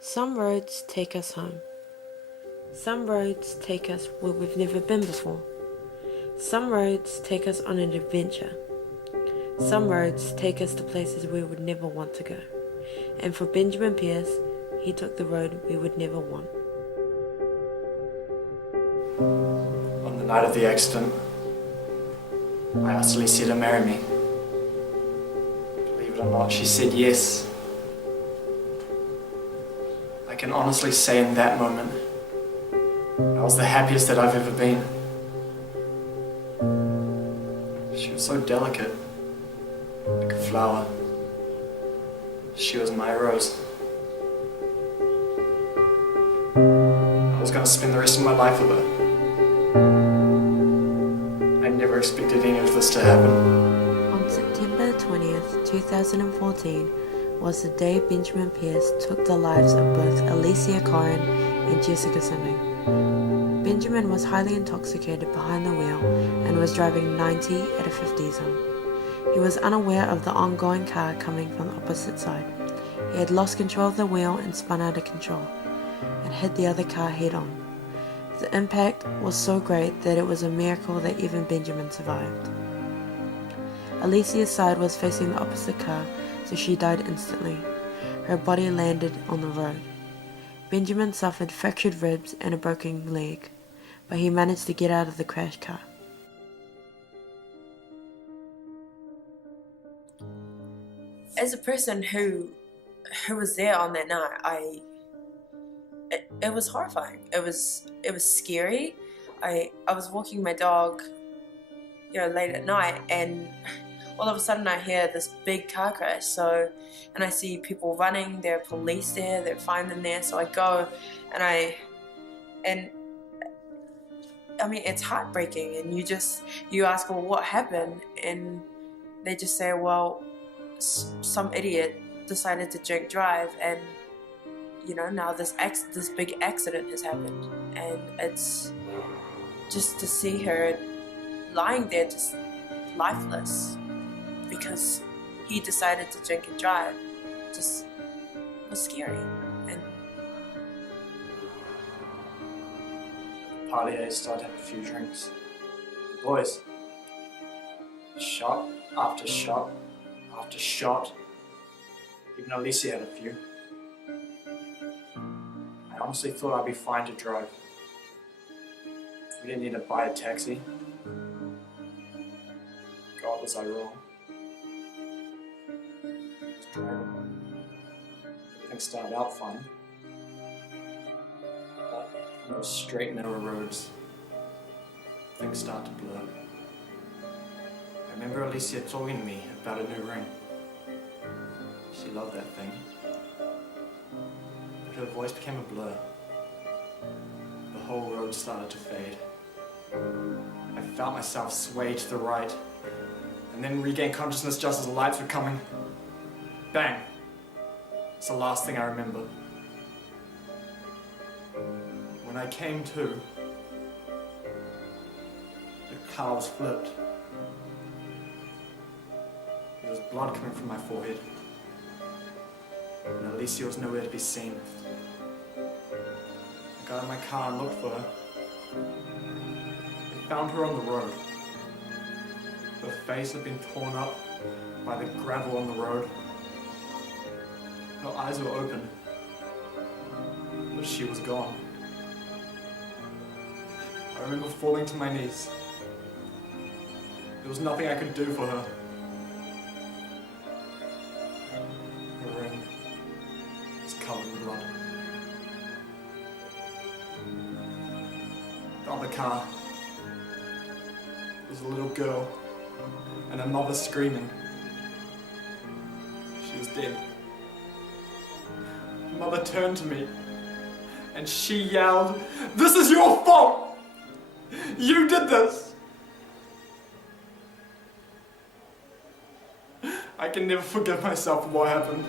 Some roads take us home. Some roads take us where we've never been before. Some roads take us on an adventure. Some roads take us to places we would never want to go. And for Benjamin Pierce, he took the road we would never want. On the night of the accident, I asked Alicia to marry me. Believe it or not, she said yes. I can honestly say in that moment, I was the happiest that I've ever been. She was so delicate, like a flower. She was my rose. I was going to spend the rest of my life with her. I never expected any of this to happen. On September 20th, 2014 was the day Benjamin Pierce took the lives of both Alicia Corrin and Jessica Simming. Benjamin was highly intoxicated behind the wheel and was driving 90 at a 50 zone. He was unaware of the ongoing car coming from the opposite side. He had lost control of the wheel and spun out of control and hit the other car head on. The impact was so great that it was a miracle that even Benjamin survived. Alicia's side was facing the opposite car, so she died instantly. Her body landed on the road. Benjamin suffered fractured ribs and a broken leg, but he managed to get out of the crash car. As a person who was there on that night, it was horrifying. It was scary. I was walking my dog, late at night, and all of a sudden I hear this big car crash. And I see people running. There are police there. They're finding them there. So I go, and I mean, it's heartbreaking. And you ask, well, what happened? And they just say, well, some idiot decided to drink drive, and now this big accident has happened. And it's just to see her lying there just lifeless because he decided to drink and drive just was scary. And Party, I started to have a few drinks. The boys, shot after shot after shot. Even Alicia had a few. I honestly thought I'd be fine to drive. We didn't need to buy a taxi. God, was I wrong. Just driving. Everything started out fine. But on those straight narrow roads, things start to blur. I remember Alicia talking to me about a new ring. She loved that thing. But her voice became a blur. The whole road started to fade. I felt myself sway to the right, and then regain consciousness just as the lights were coming. Bang! It's the last thing I remember. When I came to, the car was flipped. There was blood coming from my forehead, and Alicia was nowhere to be seen. I got in my car and looked for her. I found her on the road. Her face had been torn up by the gravel on the road. Her eyes were open, but she was gone. I remember falling to my knees. There was nothing I could do for her. Her ring was covered in blood. The other car was a little girl and her mother screaming. She was dead. Mother turned to me and she yelled, "This is your fault! You did this!" I can never forgive myself for what happened.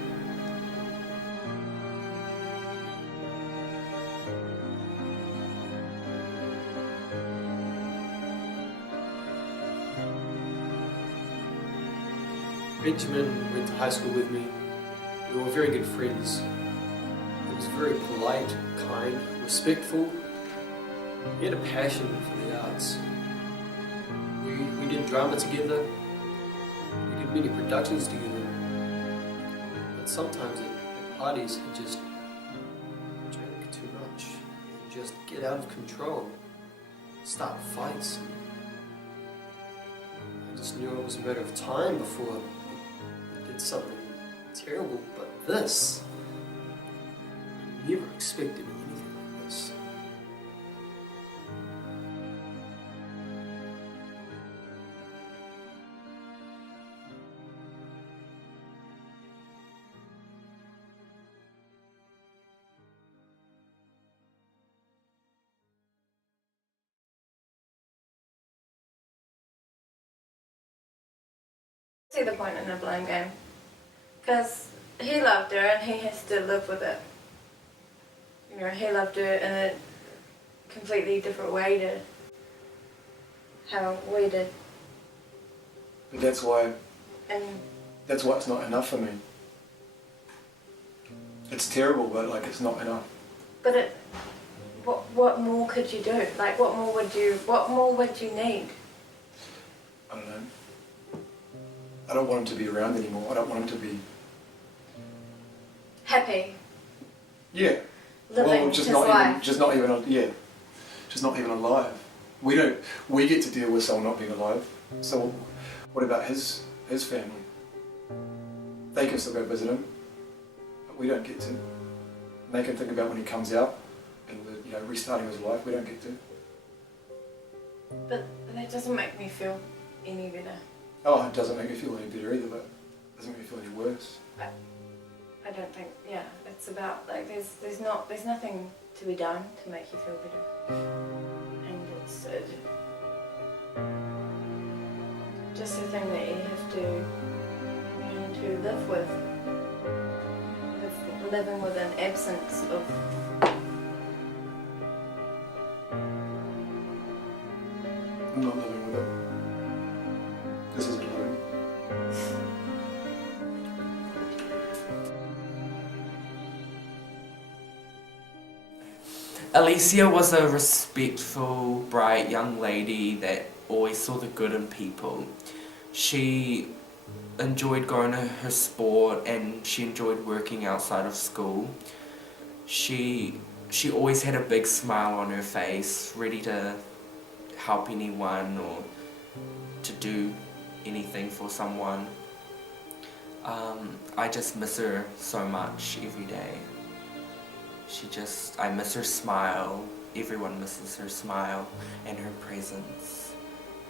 Benjamin went to high school with me. We were very good friends. was very polite, kind, respectful. He had a passion for the arts. We did drama together. We did many productions together. But sometimes at parties he just drank too much. He'd just get out of control, start fights. I just knew it was a matter of time before he did something terrible. But this, I never expected anything like this. See the point in the blame game, because he loved her and he has to live with it. You know, he loved her in a completely different way to how we did. But that's why And it's not enough for me. It's terrible, but like it's not enough. but what more could you do? Like what more would you need? I don't know. I don't want him to be around anymore. I don't want him to be. Happy, Yeah. living just his not life. just not even alive. We get to deal with someone not being alive. So what about his family? They can still go visit him, but we don't get to. And they can think about when he comes out and restarting his life. We don't get to. But that doesn't make me feel any better. Oh, it doesn't make me feel any better either, but it doesn't make me feel any worse. I don't think. Yeah, it's about like there's nothing to be done to make you feel better, and it's just a thing that you have to learn to live with. Living with an absence of. I'm not living with it. This isn't living. Alicia was a respectful, bright young lady that always saw the good in people. She enjoyed going to her sport and she enjoyed working outside of school. She always had a big smile on her face, ready to help anyone or to do anything for someone. I just miss her so much every day. I miss her smile. Everyone misses her smile and her presence.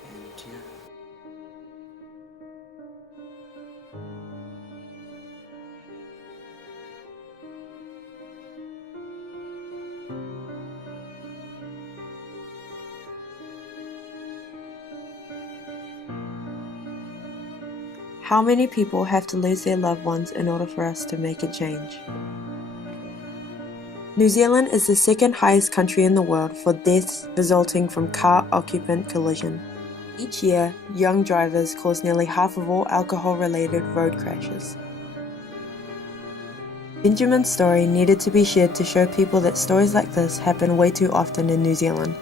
And yeah. How many people have to lose their loved ones in order for us to make a change? New Zealand is the second highest country in the world for deaths resulting from car-occupant collision. Each year, young drivers cause nearly half of all alcohol-related road crashes. Benjamin's story needed to be shared to show people that stories like this happen way too often in New Zealand.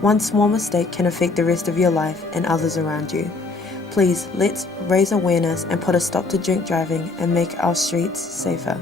One small mistake can affect the rest of your life and others around you. Please, let's raise awareness and put a stop to drink driving and make our streets safer.